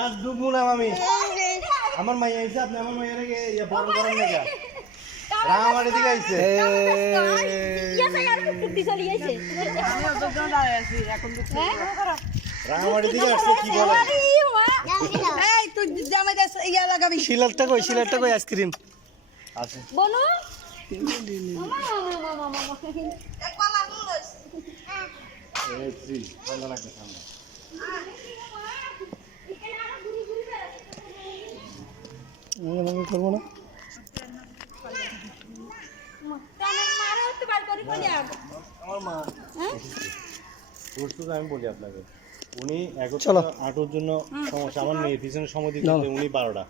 না ডুববো না আমি। আমার মাইয়া আইছে আপনি আমার মাইয়া রেখে ইয়া বড় করেন না কেন? রাঙামাটি থেকে আইছে। রাঙামাটি থেকে আসছে কি বলে এই তুই জামাই দে ইয়া লাগাবি। শিলারটা কই শিলারটা কই আইসক্রিম? আছে। ঠান্ডা লাগবে আমি করব আমি বলি আপনাকে উনি চলো। আটোর জন্য সমস্যা আমার মেয়ে পিছনে সময় দিতে উনি বারোটা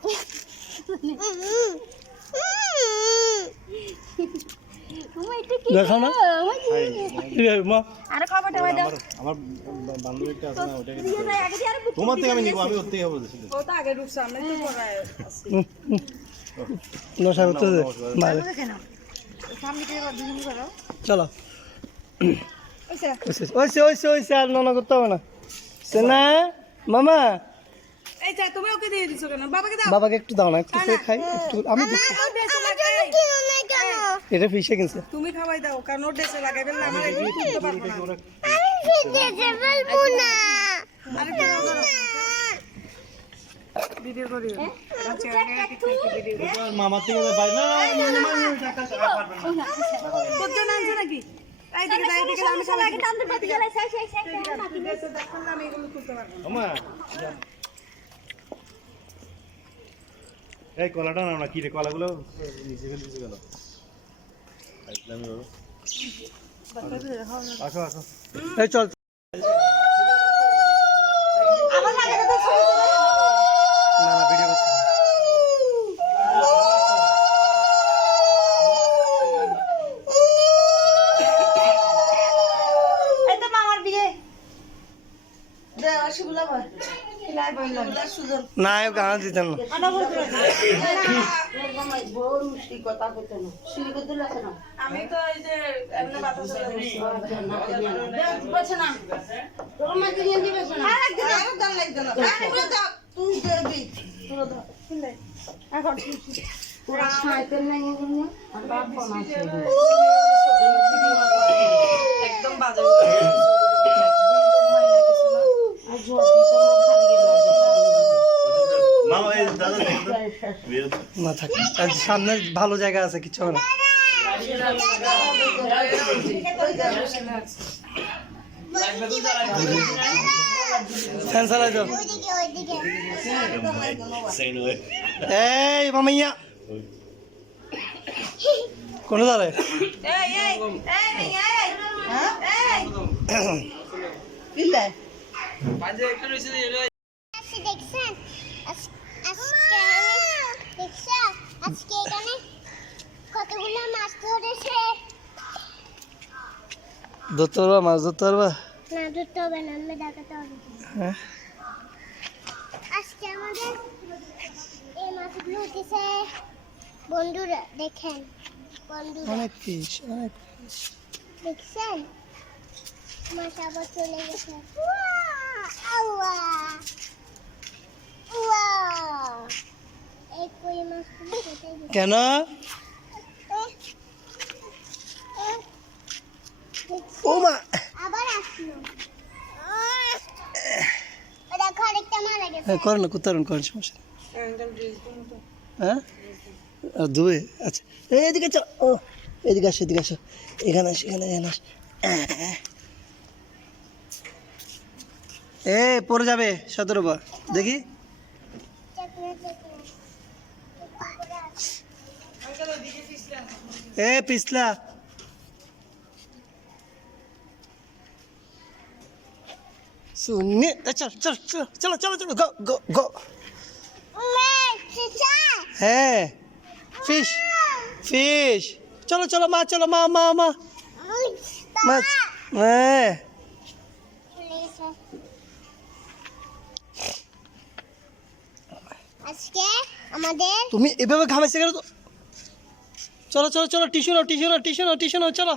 দেখাও না। আরে দাও। আমার বান্ধবীটা আছে ওটাকে তোমার থেকে আমি নিবো আমি ওর থেকে হব ও তো আগে ঢুকছে আমি তো পড়ায় আছি নশা করতেছে বাইরে কেন? সামনে থেকে দুজন করো। চলো। ওইসে। ওইসে ওইসে আর ননা করতে হবে না। সে না মামা। এই যা তুমি ওকে দিয়ে দিছো কেন? বাবাকে দাও। বাবাকে একটু দাও না একটু খাই একটু আমি দিচ্ছি। ওর ড্রেসে লাগাই এটা ফিসে কিনছে তুমি খাওয়াই দাও কারণ ওর ড্রেসে লাগাই ফেললে আমার এগুলো তুলতে পারব না ভিডিও করি আচ্ছা থেকে না না, না, না, না, না। আনছে নাকি এই আমি গেলে ড্রেসে দেখলাম না আমি এগুলো তুলতে পারব না আমা, এই কলাটা না না কি রে কলাগুলো নিচে ফেলে দিছে কেন একদমই বাবা। আসো আসো এই চল না না ভিডিও করতে এই তো মামার বিয়ে দে আসিগুলা ভাই লাই বইলা সুজন না গান দিতেন না। আমি তো এই যে এমনি বাতাস বলছে না আর আরও দাম লাগবে না আরে দাও তুই দেবি তোরা দাও এখন একদম বাজে মামা এই দাদা দেখো তো। বিয়ে তো। না থাকে। সামনে ভালো জায়গা আছে কিছু হবে না। ফ্যান চালাই যাও Say এই মামাইয়া। কোন দাঁড়ে এই এই এই এই এই কিল্লা আজকে দেখছেন আজ- আজকে আমি দেখছেন আজকে এখানে কতগুলো মাছ ধরেছে? ধরতে পারবা মাছ ধরতে পারবা না ধরতে হবে না আমি দেখাতে হবে। হ্যাঁ। আজকে আমাদের এই মাছগুলো উঠেছে। বন্ধুরা দেখেন বন্ধুরা। অনেক ফিস অনেক দেখছেন? মাছ আবার চলে গেছে। উয়া! আউয়া! কেন? ও মা। গেছে হ্যাঁ সমস্যা হ্যাঁ? দুয়ে আচ্ছা। এদিকে ও, এদিকে এদিকে এখানে এখানে এ, পড়ে যাবে সতেরো বার। দেখি। এ পিছলা। চল চল চল চলো চলো চলো গো গো গো। হ্যাঁ ফিশ ফিশ চলো চলো মা চলো মা মা মা। মাছ হ্যাঁ। আজকে আমাদের তুমি এভাবে ঘামাইছে গেলে তো চলো চলো চলো টিস্যু নাও টিস্যু নাও টিস্যু নাও টিস্যু নাও চলো।